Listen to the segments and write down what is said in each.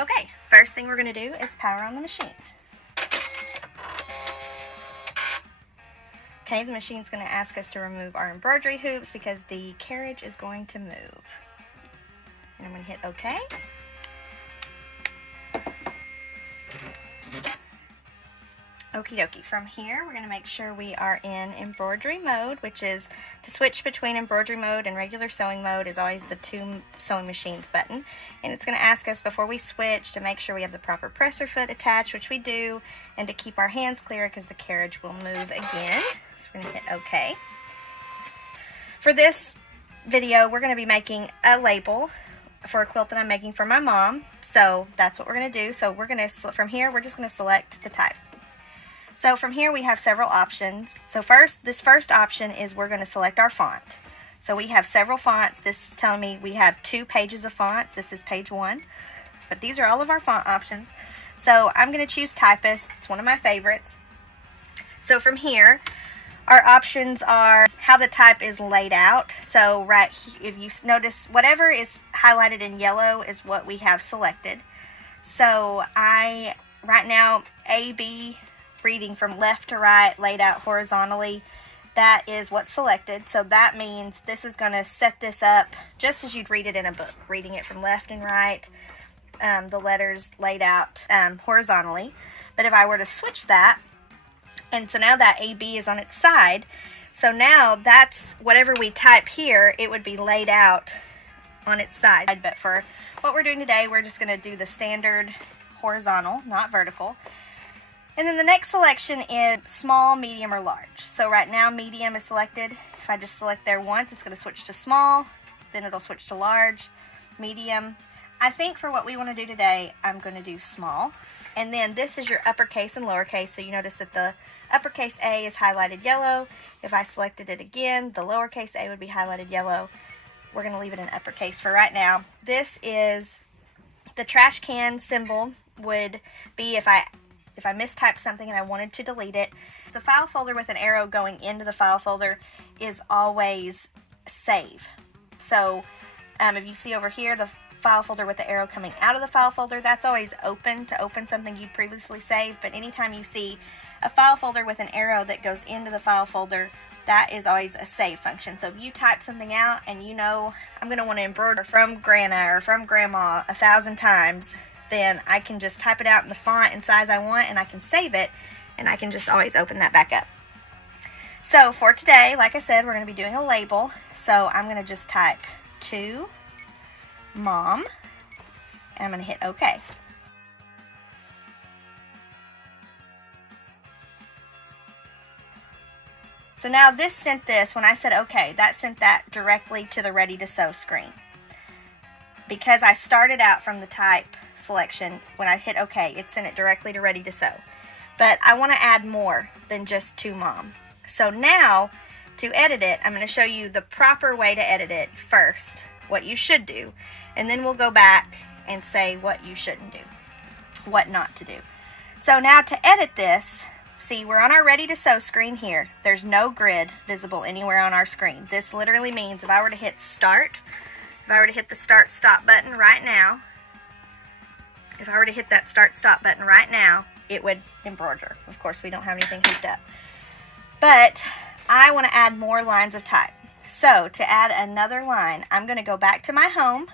Okay, first thing we're going to do is power on the machine. Okay, the machine's going to ask us to remove our embroidery hoops because the carriage is going to move. And I'm going to hit OK. Okie dokie. From here, we're going to make sure we are in embroidery mode, which is to switch between embroidery mode and regular sewing mode is always the 2 sewing machines button. And it's going to ask us before we switch to make sure we have the proper presser foot attached, which we do, and to keep our hands clear because the carriage will move again. So we're going to hit OK. For this video, we're going to be making a label for a quilt that I'm making for my mom. So that's what we're going to do. So we're going to, from here, we're just going to select the type. So from here we have several options. So this first option is we're going to select our font. So we have several fonts. This is telling me we have 2 pages of fonts. This is page 1. But these are all of our font options. So I'm going to choose Typist. It's one of my favorites. So from here, our options are how the type is laid out. So right here, if you notice, whatever is highlighted in yellow is what we have selected. So right now, A-B, reading from left to right, laid out horizontally, that is what's selected. So that means this is going to set this up just as you'd read it in a book, reading it from left and right, the letters laid out horizontally. But if I were to switch that, and so now that AB is on its side, so now that's whatever we type here, it would be laid out on its side. But for what we're doing today, we're just going to do the standard horizontal, not vertical. And then the next selection is small, medium, or large. So right now medium is selected. If I just select there once, it's going to switch to small, then it'll switch to large, medium. I think for what we want to do today, I'm going to do small. And then this is your uppercase and lowercase. So you notice that the uppercase A is highlighted yellow. If I selected it again, the lowercase a would be highlighted yellow. We're going to leave it in uppercase for right now. This is the trash can symbol would be if I mistyped something and I wanted to delete it. The file folder with an arrow going into the file folder is always save. So if you see over here the file folder with the arrow coming out of the file folder, that's always open to open something you'd previously saved. But anytime you see a file folder with an arrow that goes into the file folder, that is always a save function. So if you type something out and you know I'm going to want to embroider from Grandma or from Grandma 1,000 times, then I can just type it out in the font and size I want, and I can save it, and I can just always open that back up. So for today, like I said, we're going to be doing a label. So I'm going to just type to Mom, and I'm going to hit OK. So now this sent this, when I said OK, that sent that directly to the Ready to Sew screen. Because I started out from the type selection, when I hit OK, it sent it directly to Ready to Sew. But I want to add more than just to Mom. So now, to edit it, I'm going to show you the proper way to edit it first, what you should do, and then we'll go back and say what you shouldn't do, what not to do. So now to edit this, see, we're on our Ready to Sew screen here. There's no grid visible anywhere on our screen. This literally means if I were to hit Start, if I were to hit the Start Stop button right now, if I were to hit that Start Stop button right now, it would embroider. Of course, we don't have anything hooped up. But I want to add more lines of type. So to add another line, I'm going to go back to my home,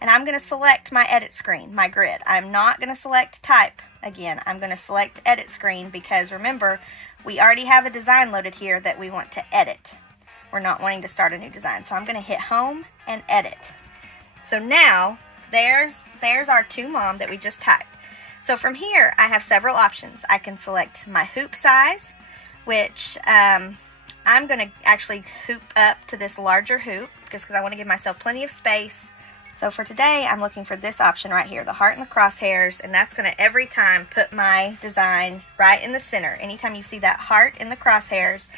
and I'm going to select my edit screen, my grid. I'm not going to select type again. I'm going to select edit screen because remember, we already have a design loaded here that we want to edit. We're not wanting to start a new design. So I'm going to hit home and edit. So now there's our to Mom that we just typed. So from here I have several options. I can select my hoop size, which I'm going to actually hoop up to this larger hoop just because I want to give myself plenty of space. So for today, I'm looking for this option right here, the heart and the crosshairs, and that's going to every time put my design right in the center. Anytime you see that heart in the crosshairs,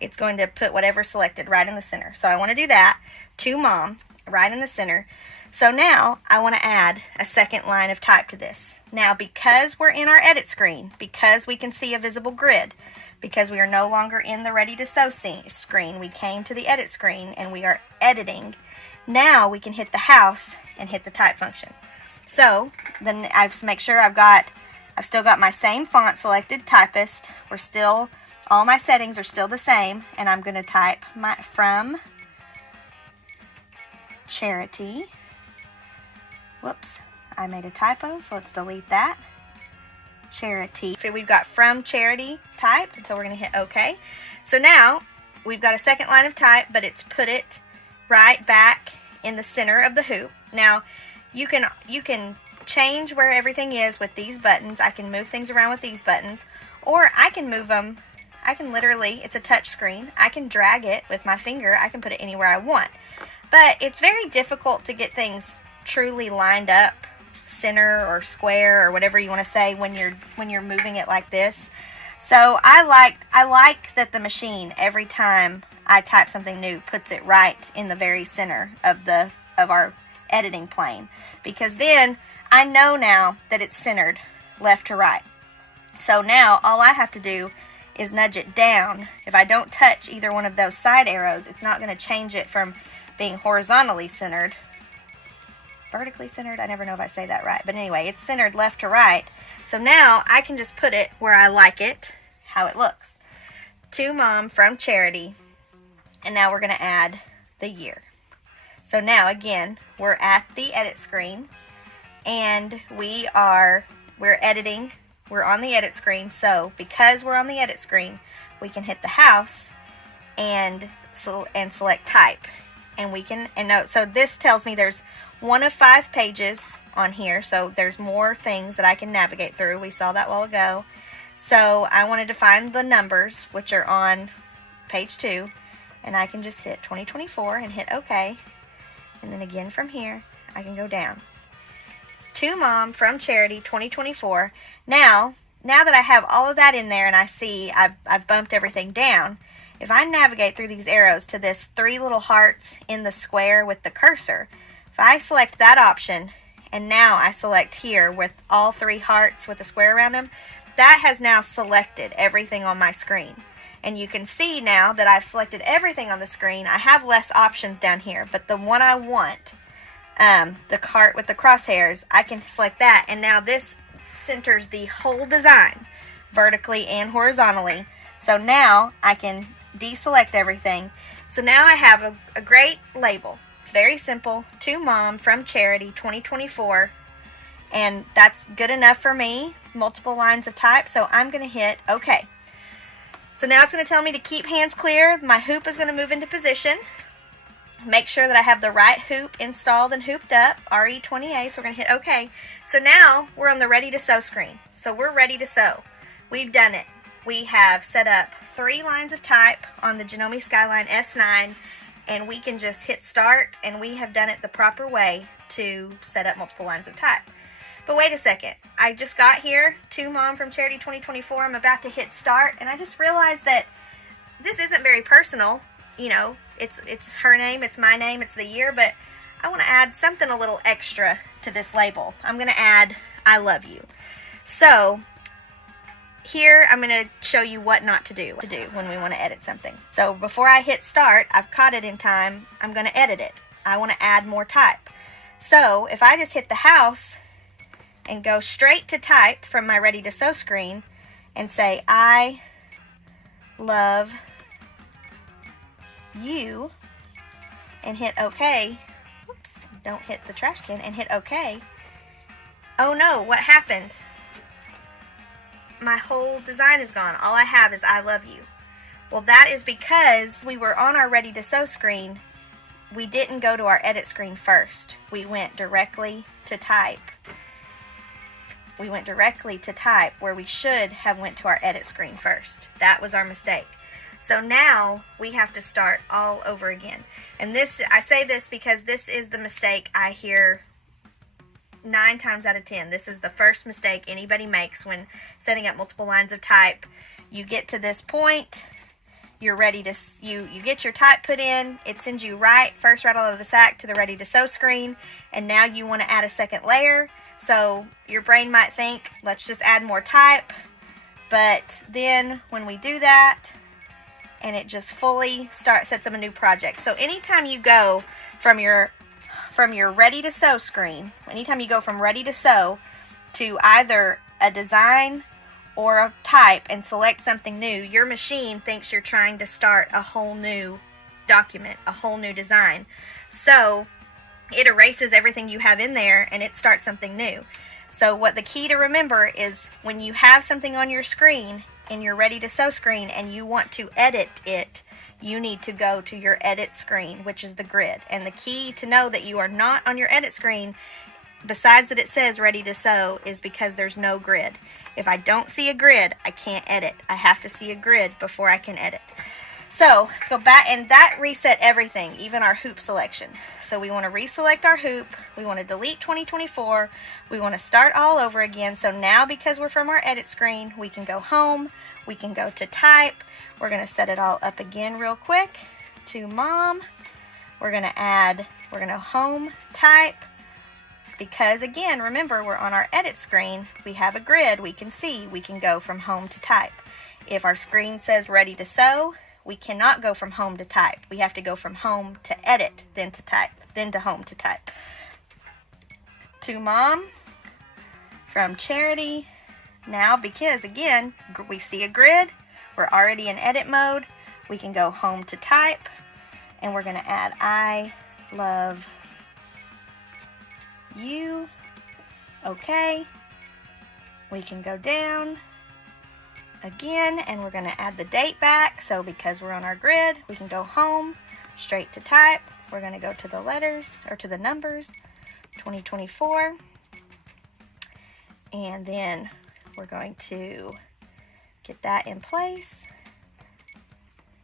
it's going to put whatever selected right in the center. So I want to do that to Mom right in the center. So now I want to add a second line of type to this. Now because we're in our edit screen, because we can see a visible grid, because we are no longer in the Ready to Sew screen, we came to the edit screen and we are editing. Now we can hit the house and hit the type function. So then I just make sure I've still got my same font selected, typist. All my settings are still the same, and I'm going to type from Charity. Whoops, I made a typo, so let's delete that. Charity. We've got from Charity typed, and so we're going to hit OK. So now we've got a second line of type, but it's put it right back in the center of the hoop. Now you can change where everything is with these buttons. I can move things around with these buttons, or I can move them. I can literally, it's a touch screen. I can drag it with my finger. I can put it anywhere I want. But it's very difficult to get things truly lined up, center or square or whatever you want to say when you're moving it like this. So I like that the machine, every time I type something new, puts it right in the very center of our editing plane, because then I know now that it's centered left to right. So now all I have to do is nudge it down. If I don't touch either one of those side arrows, it's not going to change it from being horizontally centered. Vertically centered? I never know if I say that right. But anyway, it's centered left to right. So now I can just put it where I like it, how it looks. To Mom from Charity. And now we're going to add the year. So now again, we're at the edit screen, and we're editing. We're on the edit screen, so because we're on the edit screen, we can hit the house and select type, so this tells me there's one of 5 pages on here, so there's more things that I can navigate through. We saw that a while ago. So I wanted to find the numbers, which are on page 2, and I can just hit 2024 and hit OK, and then again from here I can go down. To Mom from Charity 2024. Now that I have all of that in there and I see I've bumped everything down, if I navigate through these arrows to this 3 little hearts in the square with the cursor, if I select that option and now I select here with all 3 hearts with a square around them, that has now selected everything on my screen. And you can see now that I've selected everything on the screen. I have less options down here, but the one I want, the cart with the crosshairs, I can select that, and now this centers the whole design vertically and horizontally. So now I can deselect everything. So now I have a great label. It's very simple. To Mom from Charity 2024, and that's good enough for me. Multiple lines of type, so I'm going to hit OK. So now it's going to tell me to keep hands clear. My hoop is going to move into position. Make sure that I have the right hoop installed and hooped up, RE20A, so we're going to hit OK. So now we're on the Ready to Sew screen. So we're ready to sew. We've done it. We have set up 3 lines of type on the Janome Skyline S9, and we can just hit start, and we have done it the proper way to set up multiple lines of type. But wait a second, I just got here, To Mom from Charity 2024, I'm about to hit start, and I just realized that this isn't very personal. You know, it's her name, it's my name, it's the year, but I want to add something a little extra to this label. I'm going to add I love you. So here I'm going to show you what not to do when we want to edit something. So before I hit start, I've caught it in time, I'm going to edit it. I want to add more type. So if I just hit the house and go straight to type from my Ready to Sew screen and say I love you and hit OK. Whoops, don't hit the trash can, and hit OK. Oh no, what happened? My whole design is gone. All I have is I love you. Well, that is because we were on our Ready to Sew screen. We didn't go to our edit screen first. We went directly to type. We went directly to type where we should have went to our edit screen first. That was our mistake. So now we have to start all over again. And this, I say this because this is the mistake I hear 9 times out of 10. This is the first mistake anybody makes when setting up multiple lines of type. You get to this point, you're ready to, you get your type put in, it sends you first right out of the sack to the Ready to Sew screen, and now you want to add a second layer. So your brain might think, let's just add more type, but then when we do that, and it just fully sets up a new project. So anytime you go from from your ready to sew screen, anytime you go from ready to sew to either a design or a type and select something new, your machine thinks you're trying to start a whole new document, a whole new design. So it erases everything you have in there and it starts something new. So what the key to remember is when you have something on your screen in your ready to sew screen and you want to edit it, you need to go to your edit screen, which is the grid. And the key to know that you are not on your edit screen, besides that it says ready to sew, is because there's no grid. If I don't see a grid, I can't edit. I have to see a grid before I can edit. So let's go back, and that reset everything, even our hoop selection. So we want to reselect our hoop. We want to delete 2024. We want to start all over again. So now, because we're from our edit screen, we can go home. We can go to type. We're going to set it all up again real quick to mom. We're going to home type. Because again, remember, we're on our edit screen. We have a grid. We can see. We can go from home to type. If our screen says ready to sew, we cannot go from home to type. We have to go from home to edit, then to type, then to home to type. To mom, from charity. Now, because again, we see a grid, we're already in edit mode, we can go home to type, and we're going to add I love you. Okay. We can go down again, and we're going to add the date back. So because we're on our grid, we can go home, straight to type. We're going to go to the letters, or to the numbers, 2024. And then we're going to get that in place.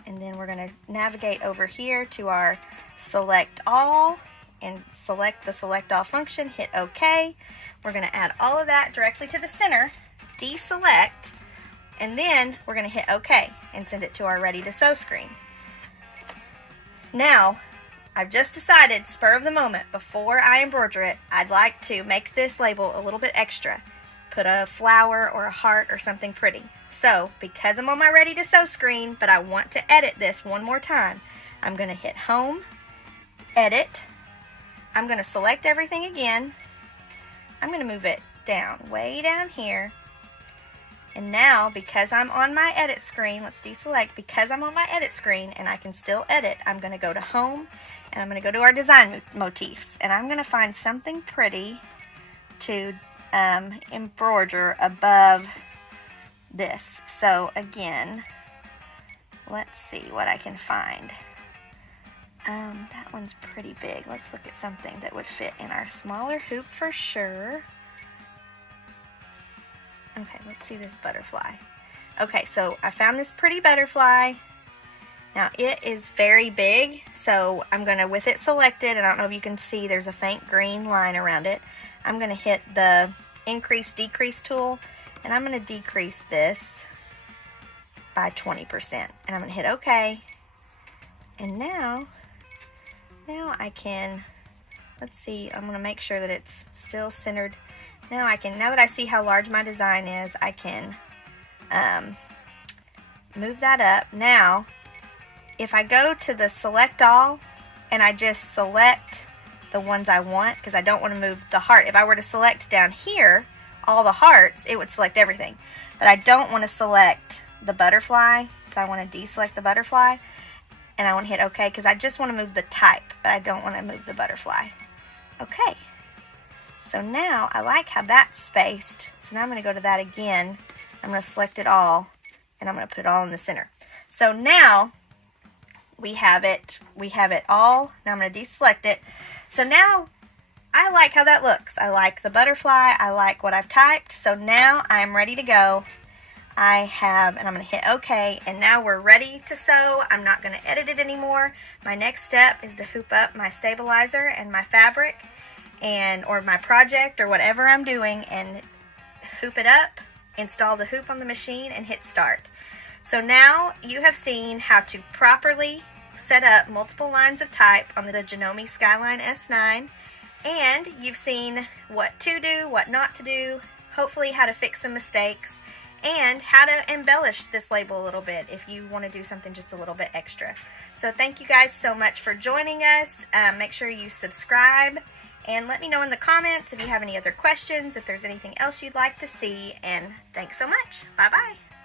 And then we're going to navigate over here to our select all and select the select all function, hit OK. We're going to add all of that directly to the center, deselect, and then we're going to hit OK and send it to our ready to sew screen. Now, I've just decided, spur of the moment, before I embroider it, I'd like to make this label a little bit extra. Put a flower or a heart or something pretty. So, because I'm on my ready to sew screen, but I want to edit this one more time, I'm going to hit home, edit. I'm going to select everything again. I'm going to move it down, way down here. And now, because I'm on my edit screen, let's deselect, because I'm on my edit screen and I can still edit, I'm going to go to home and I'm going to go to our design motifs. And I'm going to find something pretty to embroider above this. So again, let's see what I can find. That one's pretty big. Let's look at something that would fit in our smaller hoop for sure. Okay, let's see this butterfly. Okay, so I found this pretty butterfly. Now it is very big, so I'm going to, with it selected, and I don't know if you can see, there's a faint green line around it. I'm going to hit the increase decrease tool, and I'm going to decrease this by 20%. And I'm going to hit OK. And now I can, let's see, I'm going to make sure that it's still centered. Now that I see how large my design is, I can move that up. Now, if I go to the select all and I just select the ones I want, because I don't want to move the heart. If I were to select down here all the hearts, it would select everything. But I don't want to select the butterfly, so I want to deselect the butterfly. And I want to hit OK, because I just want to move the type, but I don't want to move the butterfly. Okay. So now I like how that's spaced. So now I'm going to go to that again. I'm going to select it all, and I'm going to put it all in the center. So now we have it all. Now I'm going to deselect it. So now I like how that looks. I like the butterfly. I like what I've typed. So now I'm ready to go. And I'm going to hit OK, and now we're ready to sew. I'm not going to edit it anymore. My next step is to hoop up my stabilizer and my fabric, or my project, or whatever I'm doing, and hoop it up, install the hoop on the machine, and hit start. So now you have seen how to properly set up multiple lines of type on the Janome Skyline S9, and you've seen what to do, what not to do, hopefully how to fix some mistakes, and how to embellish this label a little bit if you want to do something just a little bit extra. So thank you guys so much for joining us. Make sure you subscribe and let me know in the comments if you have any other questions, if there's anything else you'd like to see, and thanks so much. Bye bye.